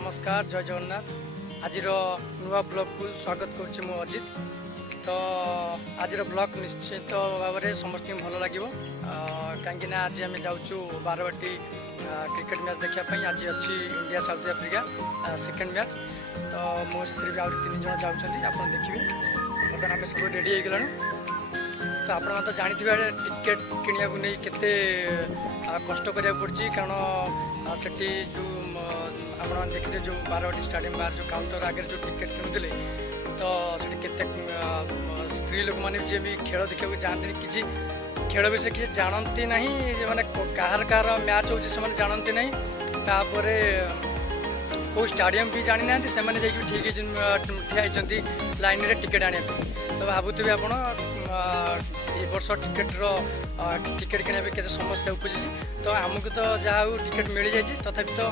नमस्कार जय जगन्नाथ। आज नुआ ब्लॉग को स्वागत करुच्ची मु अजित। तो आज ब्लॉग निश्चित भाव में समस्त भल लगे कहीं आज आम जाऊँ बारवाटी क्रिकेट मैच देखापी। आज अच्छी India south Africa second match. तो मुझे भी आउट 3 जन जाऊँगी आप देखिए। बर्तमान आम सब रेडी हो गलु। तो आप तो जानते टिकेट किणा नहीं केते कष्ट करा पड़ी कारण सेठी जो आप देखते जो बारवाटी स्टाडियम बाहर जो काउंटर आगे जो टिकेट किणुले तो सेठी केते स्त्री लोक मैंने जी भी खेल देखा जाती किसी खेल विषय किसी जानती ना मैंने कहार कहार मैच हो जानती ना। तापर कौ स्टाडियम भी जानी ना से ठीक ठिया होती लाइन रे टिकेट आने। तो भावुवे आप वर्ष टिकेट किणा के समस्या उपजी। तो आमको तो जहाँ टिकेट मिल जाए तथापि तो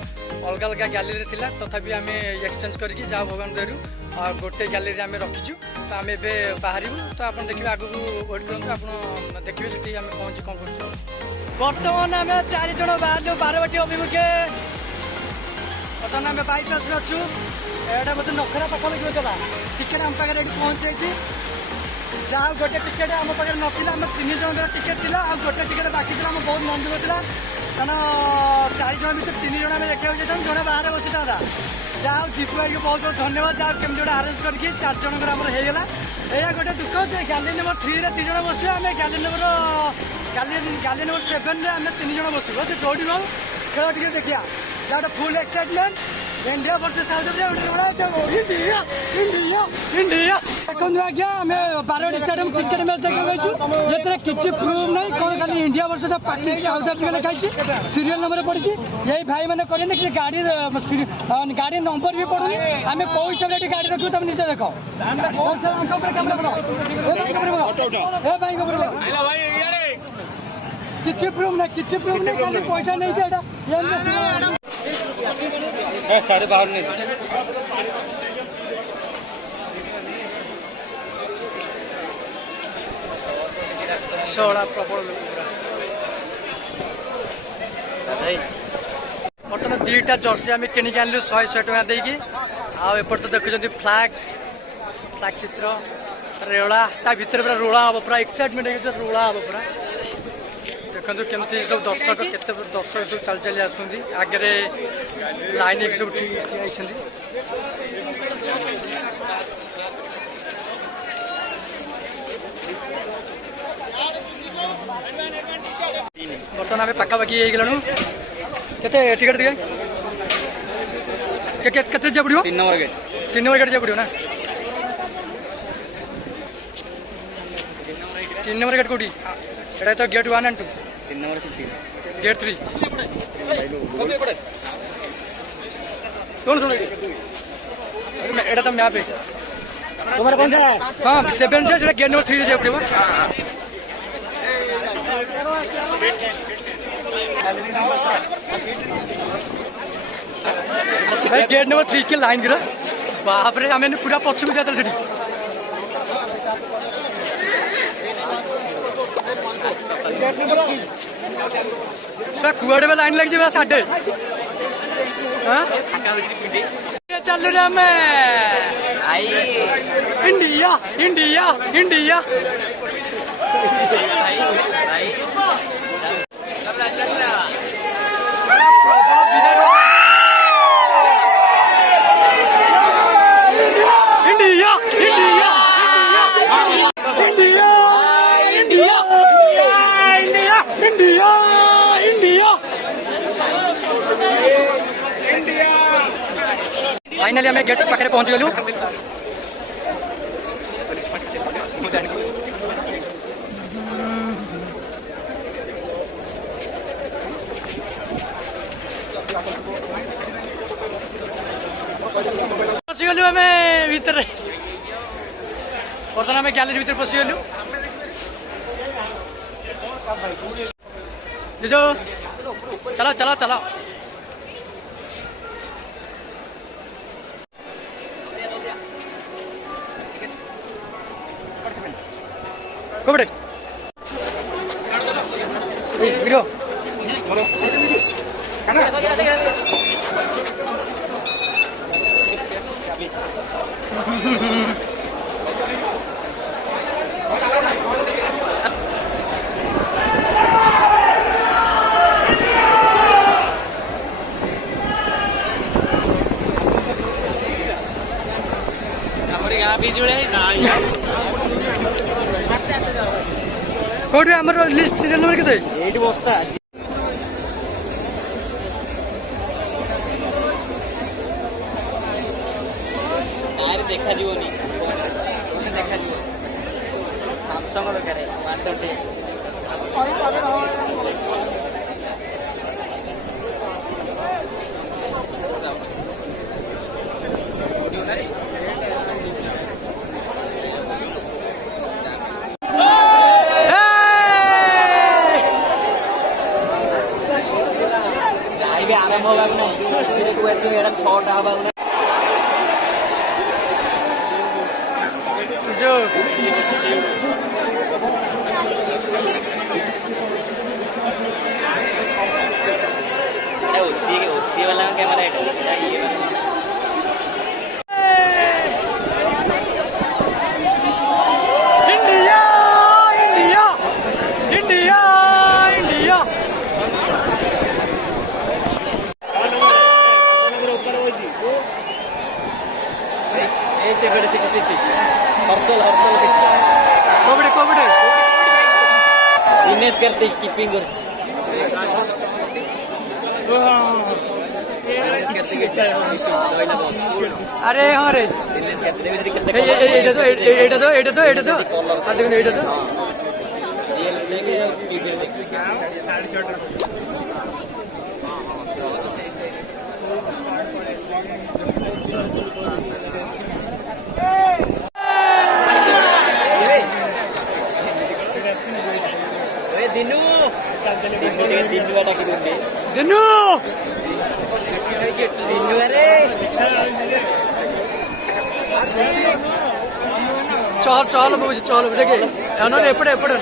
अलग अलग गैलरी थिला तथापि आम एक्सचेंज करके जहाँ भगवान दयारू गोटे गैलरी आम रखीचु। तो आम एवं बाहर तो आप देखिए आगू वेट करूँ आप देखिए से आम पहुँची कौन कर। बर्तमान आम 4 जन बाहर बारवाटी अभिमुखे बर्तमान आम बैक अच्छु एटा मतलब नखरा पाखापाखि गला टिकेट आम पाखे पहुँच जाइए। जहाँ गोटे टिकेट आम पाखे नाला आम 3 जन टिकेट थी आ गोटे टिकेट बाकी था आम बहुत मन दुख था कारण 4 जन भर 3 जन आम देखा जाता जड़े बाहर बसी था। जहाँ दीपू भाई को बहुत बहुत धन्यवाद जहाँ केमी जोड़ा आरेंज करके 4 जनकर आम होगा। यहाँ गोटे दुख गैलरी नंबर 3 रे 3 जन बस आम गैलरी नंबर 7 रे आम 3 जन बस से दौड़ी नौ खेल टे देखिया जहाँ full excitement India versus south Africa India देखो आज्ञा आम बारवाटी स्टाडियम क्रिकेट मैच देखा ये किसी प्रूफ नहीं कौन खाली इंडिया वर्सेस साउथ अफ्रीका लिखाई सीरियल नंबर पड़ी। यही भाई मैंने करें कि गाड़ी नंबर भी पड़ूनी आम कौ हिसाब से गाड़ी रखू तुम नीचे देख किसी प्रूफ नहीं खाली पैसा नहीं साढ़े बाहर नहीं सड़ा प्रबल बर्तमान 2टा जर्सी आम किणिक आनलु 100 टका देकी आपर तो देखुं फ्लैग चित्र रेला ता भीतर पूरा रोला हम पूरा एक्साइटमेंट हो रोला हम पूरा देखो केमती सब दर्शक केते दर्शक सब चल चली आसुंदी आगे लाइन सब ठिया बर्तमान आम पाखापाखि हो केते टिकेट केते जा पड़ो 3 नंबर गेट जा पड़ो ना 3 नंबर गेट कौटी एटा तो गेट 1 and 2 3 नंबर गेट 3 एटा तो मैप है तुम्हारा कौन सा है? हाँ 7 से गेट नंबर 3 जा पड़ो। गेट नंबर 3 के लाइन गिरा बाप रे आम पूरा पछक जाता से कुआडे में लाइन लग जाए साढ़े चल रहा मैं इंडिया इंडिया इंडिया फाइनली आम गेट पाखे पहुंच गलु। पशिगलु आम भीतर बर्तमान आम गैलरी भीतर पशिगलु जो चला चला चला कपड़े वीडियो କୋଉଠି ଆମର ଲିଷ୍ଟ ସିରିଏଲ ନମ୍ବର କେତେ? ଏଇଠି ବସ୍ତା ଆରେ ଦେଖାଯିବନି ଦେଖାଯିବ ସାମସଙ୍ଗ ଦରକାର ମାସଟି ଆରମ୍ଭ ହବାକୁ ନା ଏଇଟା 6ଟା ହବାକୁ ନା ओसी वाला कैमरा है ये India India India India city city Harshal Harshal city Covid Covid Dinesh करते कीपिंग कर अरे हाँ रे दिनेश करते এটা তো আর দেখুন এটা তো दिनू दिनू डाकी दूंगे दिनू दिनू अरे चल चल बाबू चल देखे एपड़े एपड़े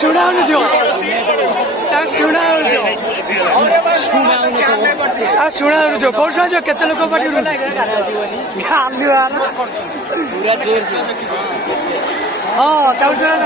ଶୁଣାଉନଥିବ ତାକୁ ଶୁଣାଉନଥିବ କୋଉ ଶୁଣାଯିବ କେତେ ଲୋକ ପାଟିରୁ ହଁ ତାକୁ ଶୁଣା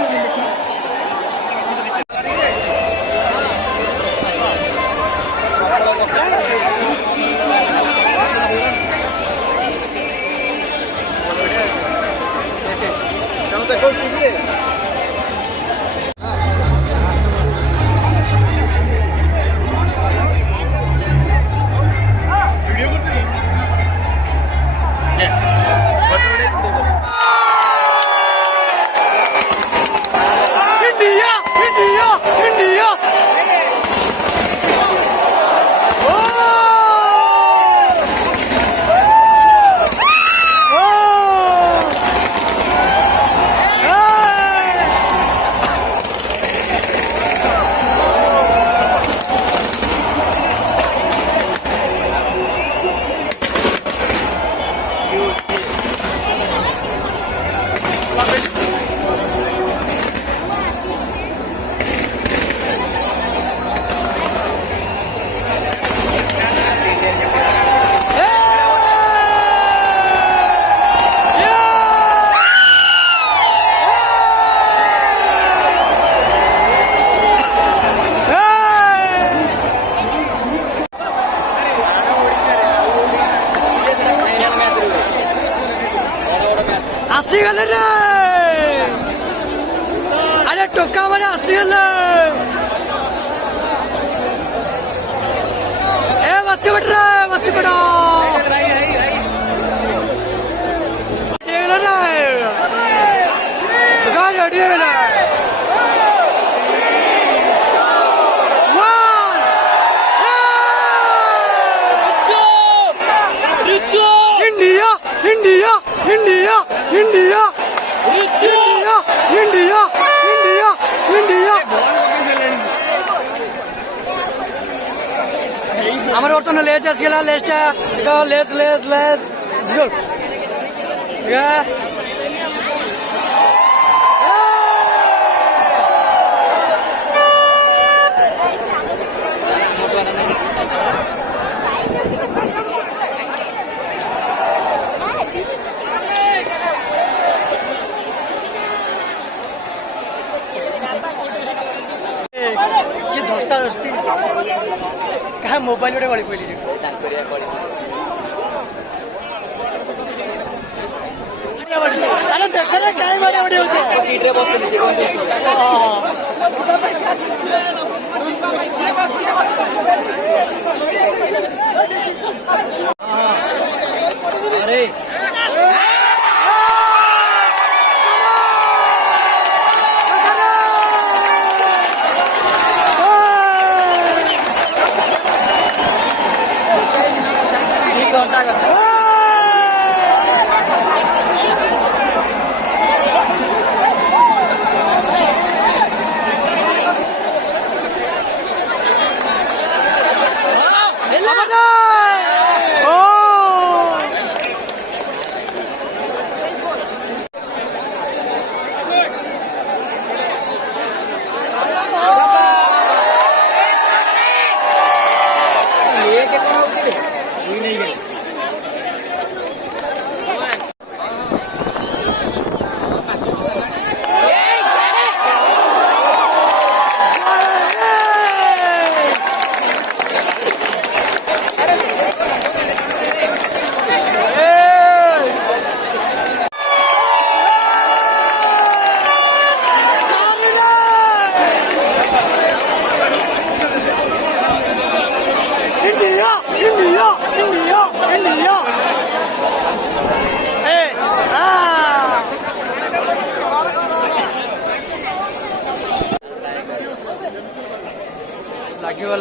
ଆସିଗଲେ ରେ ଆରେ ଟୋକା ମାନେ ଆସିଗଲେ ఏ బస్సు పట్టరా బస్సు పడ India India India India India India India India আমার বর্তমানে লেজ আসছিল লেজটা এটা লেজ লেজ লেজ বুঝল କି ଧସ୍ତା ଧସ୍ତି କାହା ମୋବାଇଲ ଗୋଟେ ଗଳି ପଇଲି ସିଟ୍ରେ ବସିଥିଲି ସେ अरे ଘଣ୍ଟା କଥା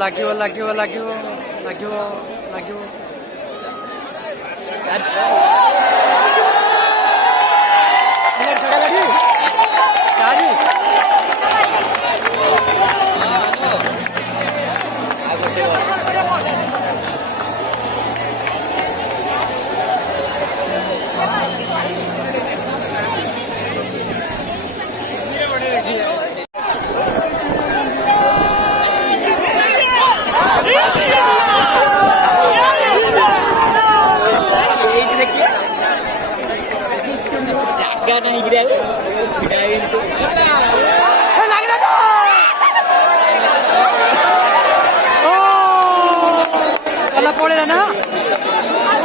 ଲାଗିବ ଲାଗିବ ଲାଗିବ ଲାଗିବ ଲାଗିବ ଲାଗିବ ଚାରି ଜାଗା ନାହିଁ କିରେ ଆଉ ଛିଡ଼ା ହେଇଛି ପଳେଇଲା ନା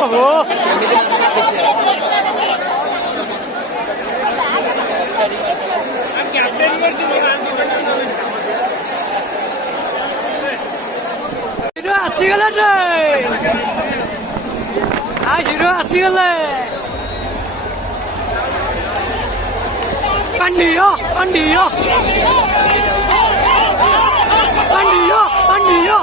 ଓହୋ ହିରୋ ଆସିଗଲା ହିରୋ ଆସିଗଲେ Pandiyo, Pandiyo, Pandiyo, Pandiyo.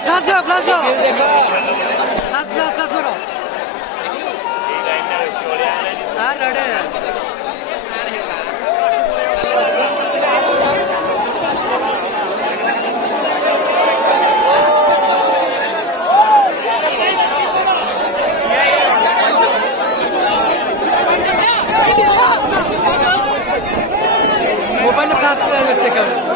Flash go, flash go. Flash maro. Ready. Mobile flash mistake.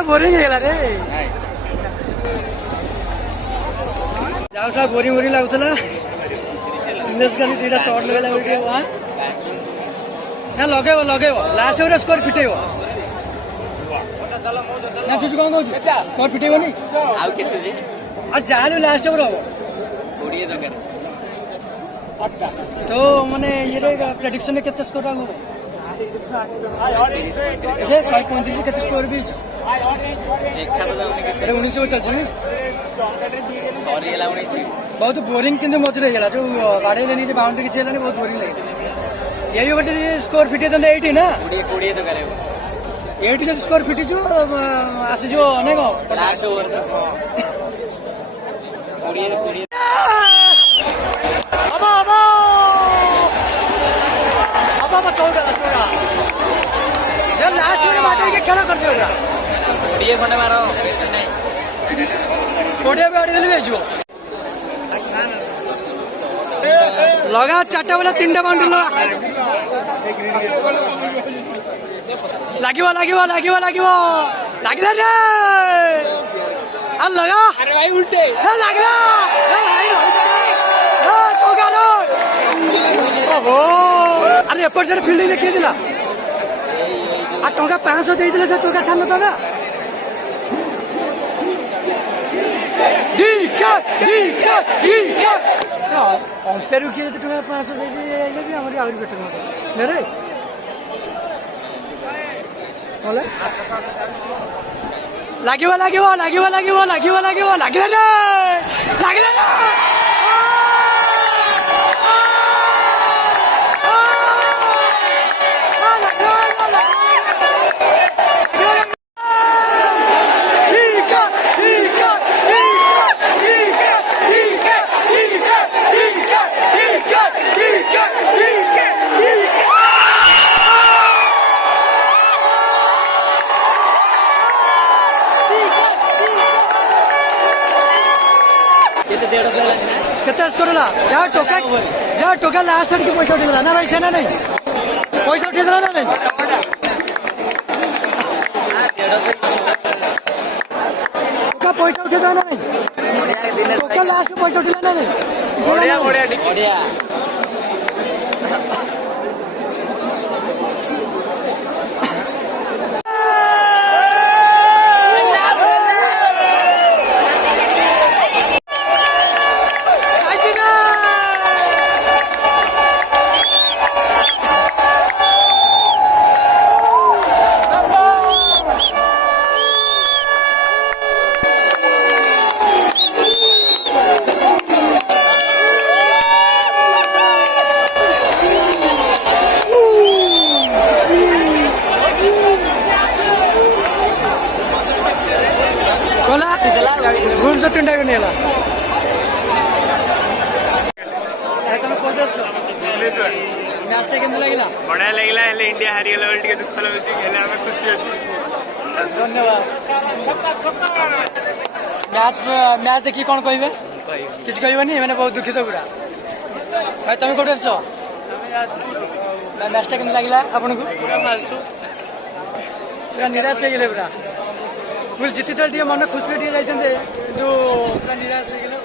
ପୁରା ବୋରିଂ ହେଇଗଲା ରେ ଯାଉ ସବୁ ବୋରିଂ ବୋରିଂ ଲାଗୁଥିଲା ଦିନେଶ ଖାଲି ଦୁଇଟା ସର୍ଟ ଲଗେଇଲା ଟିକେ ନା ଲଗେଇବ ଲଗେଇବ ଲାଷ୍ଟ ପୁରା ସ୍କୋର ଫିଟେଇବ ନା ତୁझ କଣ କହୁଛୁ ସ୍କୋର ଫିଟେଇବନି ଆଉ କେତେ ଯେ ଆଉ ଯାହାହେଲେ ଲାଷ୍ଟ ପୁରା ହବ 20 ଦରକାର ତ ମାନେ ଇଏରେ ପ୍ରେଡିକ୍ସନରେ କେତେ ସ୍କୋର ହବ 135 କେତେ ସ୍କୋର ବି ହେଇଛି ଦେଖା ତ ଯାଉନି କେତେ 19 ଚାଲିଛି ନା ସରିଗଲା 19 ବହୁତ ବୋରିଂ କିନ୍ତୁ ମଝିରେ ହେଇଗଲା ଯୋଉ ବାଡେଇଲେନି ଯେ ବାଉଣ୍ଡରୀ କିଛି ହେଲାନି ବହୁତ ବୋରିଂ ଲାଗିଲା ଏଇ ଗୋଟେ ସ୍କୋର ଫିଟେଇଛନ୍ତି 80 ନା 20 ଦରକାର ଏଇଠି ଯଦି ସ୍କୋର ଫିଟିଯିବ ଆସିଯିବ ଅନେକ ଲାଷ୍ଟ ଓଭର ତ 20 ଲାଷ୍ଟ ବାଟେଇକି ଖେଳ କରିଦିଅ 20 ଖଣ୍ଡେ ମାର ବେଶୀ ନାହିଁ କୋଡ଼ିଏ ବି ଅଡ଼ିଦେଲେ ବି ହେଇଯିବ ଲଗା 4ଟା ବେଳେ 3ଟା ବାଉଣ୍ଡରୀ ଲାଗିବ ଲାଗିବ ଲାଗିବ ଲାଗିବ ଲାଗିଲା ରେ ଲଗା ଭାଇ ଉଲ୍ଟେ ଲାଗିଲା ଚୌକା ଓହୋ ଆରେ ଏପଟ ସାଇଡ୍ ଫିଲ୍ଡିଂ କିଏ ଥିଲା আর টঙ্কা 500 ଦେଇଥିଲେ ସେ ଚୌକା ଛାଡି ନଥାନ୍ତା ଅମ୍ପେୟାର କିଏ ଯଦି ଟଙ୍କା 500 ଦେଇଛି ଆଇଲେ ବି ଆମର ଆହୁରି ବେଟର ନଥାଏ ରେ ଲାଗିବ ଲାଗିବ ଲାଗିବ ଲାଗିବ ଲାଗିବ ଲାଗିବ ଲାଗିଲା ନା ଲାଗିଲା ନା କେତେ ସ୍କୋର ହେଲା ଯାହା ଟୋକା ଲାଷ୍ଟ ଆଡ଼ିକି ପଇସା ଉଠେଇଦେଲା ନା ଭାଇ ସେ ନା ନାଇଁ ପଇସା ଉଠେଇଦେଲା ନା ନାଇଁ ଟୋକା ପଇସା ଉଠେଇଦେଲା ନା ନାଇଁ ଟୋକା ଲାଷ୍ଟ ପଇସା ଉଠେଇଲା ନା ନାଇଁ ବଢିଆ गुड से 3टा भी नहीं हला तुम कोठी अछ भुवनेश्वर मैच टा केंद लागिला बढ़िया लगिला हेले इंडिया हारी गला बेल टिके दुख लागुची हेले हमें खुशी अछि धन्यवाद मैच देखी कौन कहबे किछ कहबनी माने बहुत दुखित पूरा भाई तुम कोठी अछ मैच टा केंद लागिला आपन को पूरा फालतू पूरा निराश हो गेले पूरा बुल जिति तल मन खुशी टिके जाइते किंतु पूरा निराश हो गेले